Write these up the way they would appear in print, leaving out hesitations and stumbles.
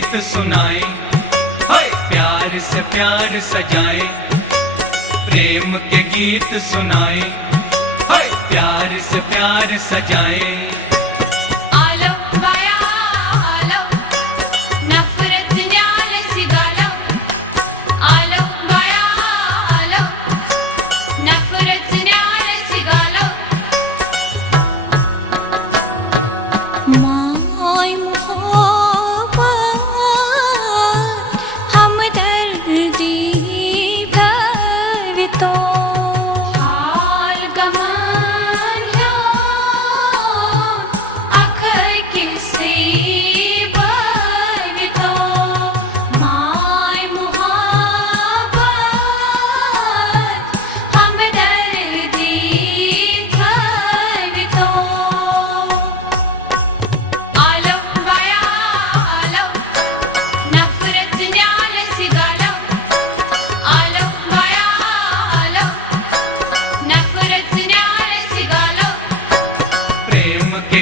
गीत सुनाए, प्यार से प्यार सजाए, प्रेम के गीत सुनाए, प्यार से प्यार सजाए।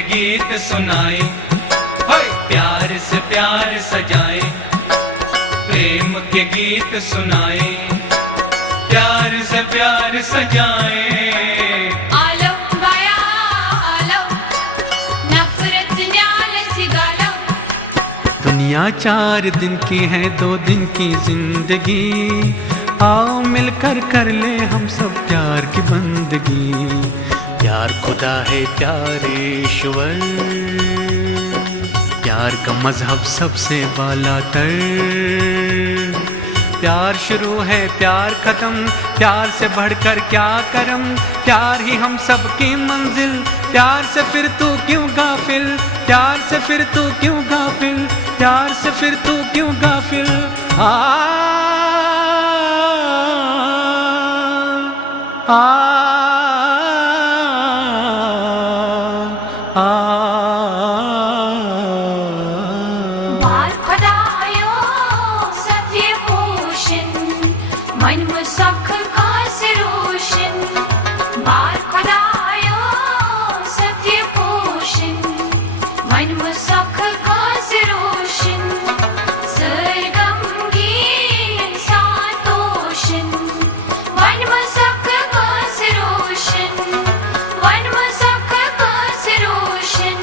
गीत सुनाए, प्यार से प्यार सजाए, प्रेम के गीत सुनाए, प्यार से प्यार सजाए। आलो बाया आलो, नफरत न्याल सिगालो। दुनिया 4 दिन की है, 2 दिन की जिंदगी, आओ मिलकर कर ले हम सब प्यार की बंदगी। प्यार खुदा है, प्यार ईश्वर, प्यार का मजहब सबसे बालातर। प्यार शुरू है, प्यार खत्म, प्यार से बढ़कर क्या करम, प्यार ही हम सब की मंजिल। प्यार से फिर तू क्यों गाफिल, प्यार से फिर तू क्यों गाफिल, प्यार से फिर तू क्यों गाफिल। Var Khudayo Satya Poshin, Man Musakh Kaas Roshin. Var Khudayo Satya Poshin, Man Musakh Kaas Roshin. Sargam Geen Saatoshin, Man Musakh Kaas Roshin. Man Musakh Kaas Roshin,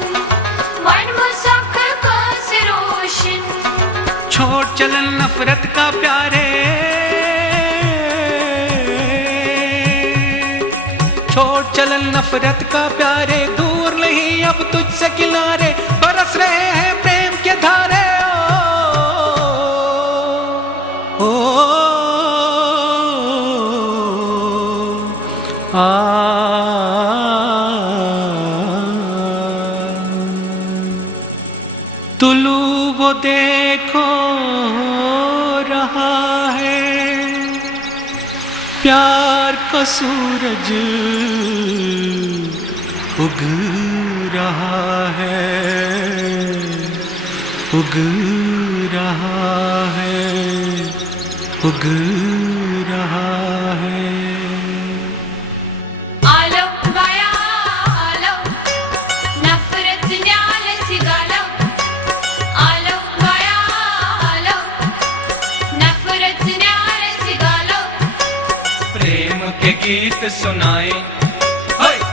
Man Musakh Kaas Roshin. छोड़ चलन नफरत का प्यारे, छोड़ चलन नफरत का प्यारे, दूर नहीं अब तुझसे किनारे, बरस रहे हैं प्रेम के धारे। ओ, तुलू वो देखो रहा है, प्यार का सूरज उग रहा है, उग रहा है, उग रहा है। आलो बाया आलो, नफरत न्याल सिगालो। आलो बाया आलो, नफरत न्याल सिगालो। प्रेम के गीत सुनाए,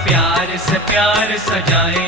प्यार से प्यार सजाए,